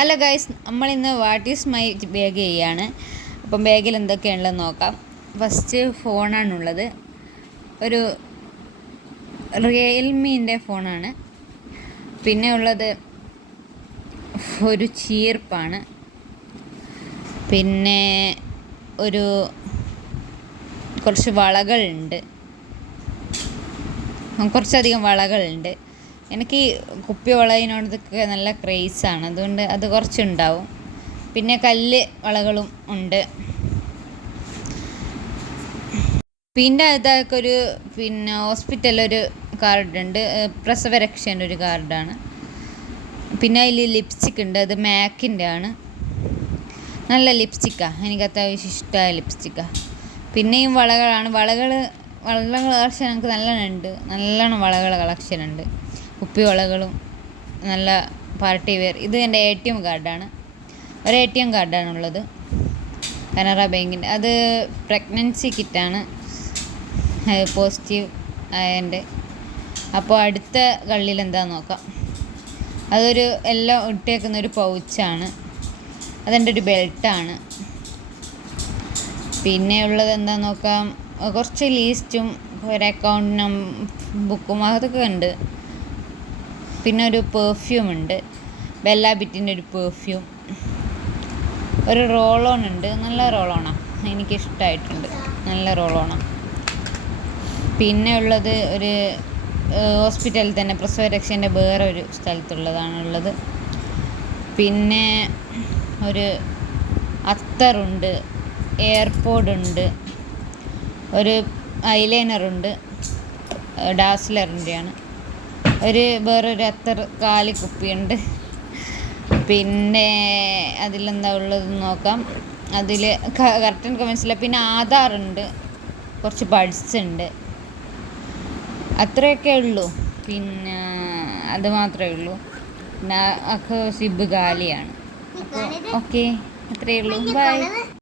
Hello guys, നമ്മളിന്ന് what is my bag ചെയ്യാണ്. അപ്പം ബാഗിൽ എന്തൊക്കെയാണുള്ളത് നോക്കാം. ഫസ്റ്റ് ഫോണാണുള്ളത്. ഒരു റിയൽമീൻ്റെ ഫോണാണ്. പിന്നെ ഉള്ളത് ഒരു ചീർപ്പാണ്. പിന്നെ കുറച്ച് വളകളുണ്ട്, കുറച്ചധികം വളകളുണ്ട്. എനിക്ക് ഈ കുപ്പി വളയിനോടൊക്കെ നല്ല ക്രേസാണ്, അതുകൊണ്ട് അത് കുറച്ചുണ്ടാവും. പിന്നെ കല്ല് വളകളും ഉണ്ട്. പിന്നെ അതൊക്കെ ഹോസ്പിറ്റലൊരു കാർഡുണ്ട്, പ്രസവരക്ഷേൻ്റെ ഒരു കാർഡാണ്. പിന്നെ അതിൽ ലിപ്സ്റ്റിക് ഉണ്ട്, അത് മാക്കിൻ്റെ ആണ്. നല്ല ലിപ്സ്റ്റിക്കാണ്, എനിക്ക് അത്യാവശ്യം ഇഷ്ടമായ ലിപ്സ്റ്റിക്കാണ്. പിന്നെയും വളകളാണ്. വളകൾ കളക്ഷൻ എനിക്ക് നല്ലോണം വളകൾ കളക്ഷൻ ഉണ്ട്. കുപ്പിവളകളും നല്ല പാർട്ടി വെയർ. ഇത് എൻ്റെ ATM കാർഡാണ്. ഒരു ATM കാർഡാണുള്ളത്, കനറ ബാങ്കിൻ്റെ. അത് പ്രഗ്നൻസി കിറ്റാണ്, പോസിറ്റീവ് ആയതിൻ്റെ. അപ്പോൾ അടുത്ത കള്ളിയിൽ എന്താണെന്ന് നോക്കാം. അതൊരു എല്ലാം ഇട്ടേക്കുന്നൊരു പൗച്ചാണ്. അതെൻ്റെ ഒരു ബെൽറ്റാണ്. പിന്നെ ഉള്ളത് എന്താണെന്ന് നോക്കാം. കുറച്ച് ലീസ്റ്റും ഒരു അക്കൗണ്ട് ബുക്കും അതൊക്കെ ഉണ്ട്. പിന്നെ ഒരു പെർഫ്യൂം ഉണ്ട്, ബെല്ല ബിറ്റിൻ്റെ ഒരു പെർഫ്യൂം. ഒരു റോൾ ഓൺ ഉണ്ട്, നല്ല റോൾ ഓണാണ്, എനിക്കിഷ്ടമായിട്ടുണ്ട്, നല്ല റോൾ ഓണാണ്. പിന്നെ ഉള്ളത് ഒരു ഹോസ്പിറ്റലിൽ തന്നെ പ്രസവരക്ഷേൻ്റെ വേറെ ഒരു സ്ഥലത്തുള്ളതാണുള്ളത്. പിന്നെ ഒരു അത്തറുണ്ട്, എയർപോഡുണ്ട്, ഒരു ഐലൈനറുണ്ട്, ഡാസ്ലറിൻ്റെയാണ്. വേറൊരു അത്തർ കാലിക്കുപ്പിയുണ്ട്. പിന്നെ അതിലെന്താ ഉള്ളതെന്ന് നോക്കാം. അതിൽ കറക്റ്റ് എനിക്ക് മനസ്സിലായി. പിന്നെ ആധാറുണ്ട്, കുറച്ച് ബഡ്സ് ഉണ്ട്, അത്രയൊക്കെ ഉള്ളൂ. പിന്നെ അത് മാത്രമേ ഉള്ളൂ. പിന്നെ സിബ് കാലിയാണ്. അപ്പോൾ ഓക്കെ, അത്രയേ ഉള്ളൂ. ബൈ.